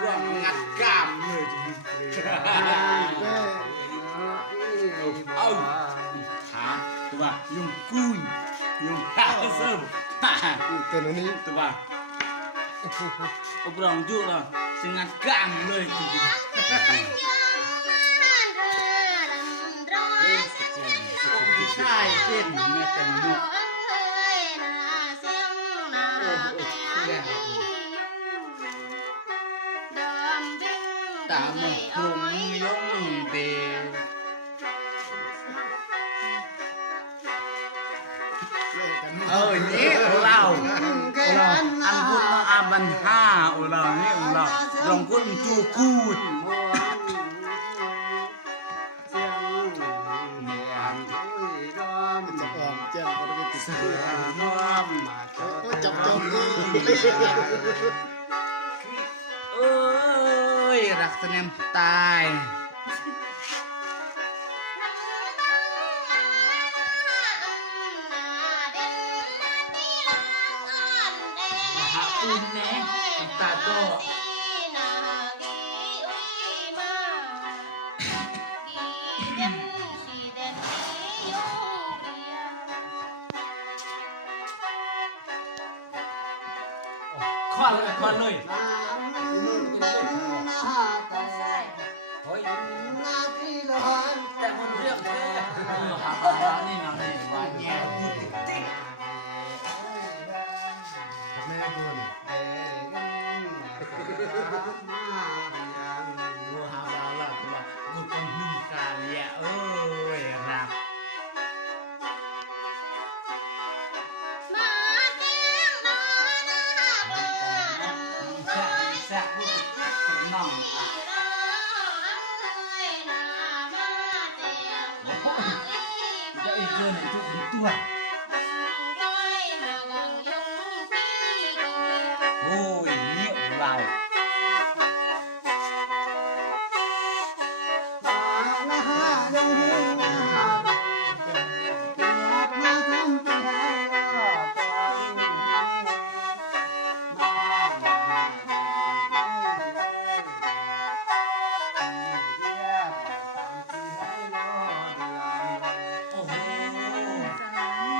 Gua ngắt cảm người ông hả tuh ba yung kuy yung kasem cái nó ní tuh ba obrang juga sangat gamเลยใช่เต้นมาแต่หนุ่มตามหงยงเดนี่เราอันพูดมาอาบันห้าเรานี่เราลองพูดจูกูดจับก็ได้ติด เสือน้อมมา จับกู เอ้ยรักสนมตายคุณเน่ตาโตข้อเลยข้อเลยเฮ้ยแต่คนเรียกแค่หาปลานี่นะนี่ว่าแง่แม่กูนี่วัวหาปลาละตัวกูต้องนึ่งกาเลียเอ้ยรักแซ่บพูดน้องอ่ะจะอีกเกินจุกตัวโอ้ยเนี่ยเรา โอ้โห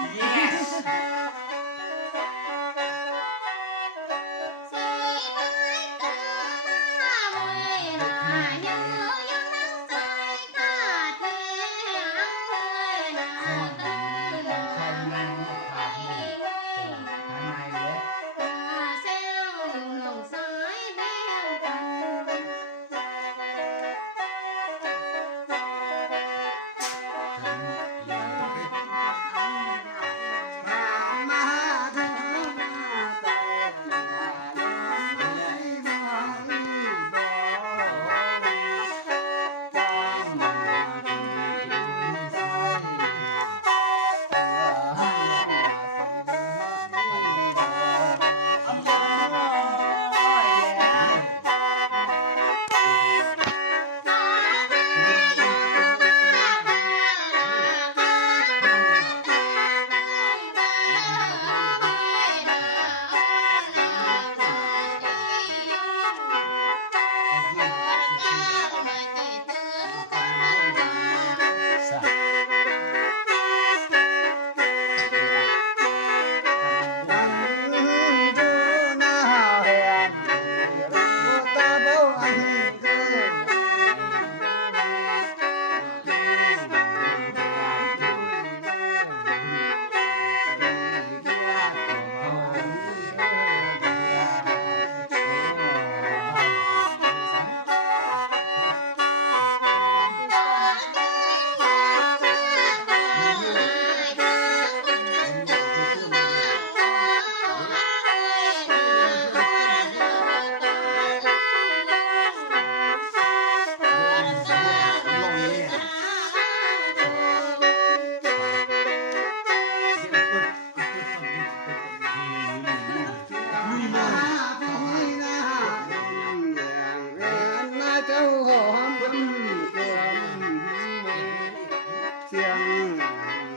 ง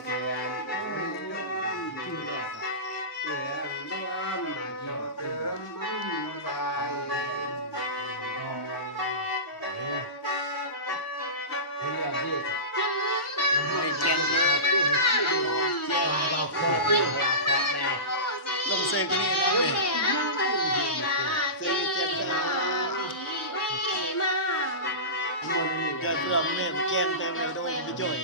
แขนชื่อดอกเสียงดวงเจ้าเติมไฟลงเซกนี่นะเนี่ยเซกเจ็ดเกิดเรื่องเนี่ยแกงแต่ไม่โดนไปจ่อย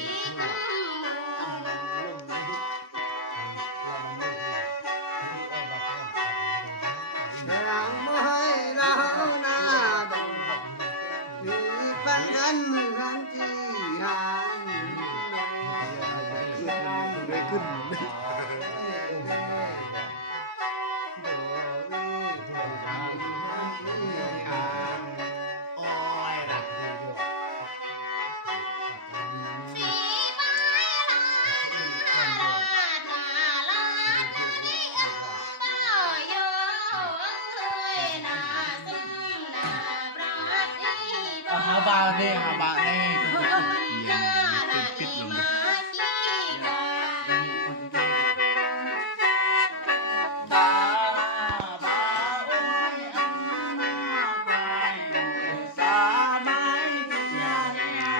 ขึ้นฮาบาเน่ฮาบาเน่เป็นปิดลงบาบาโอ้ยอันมาไปสาไม้ยาแย่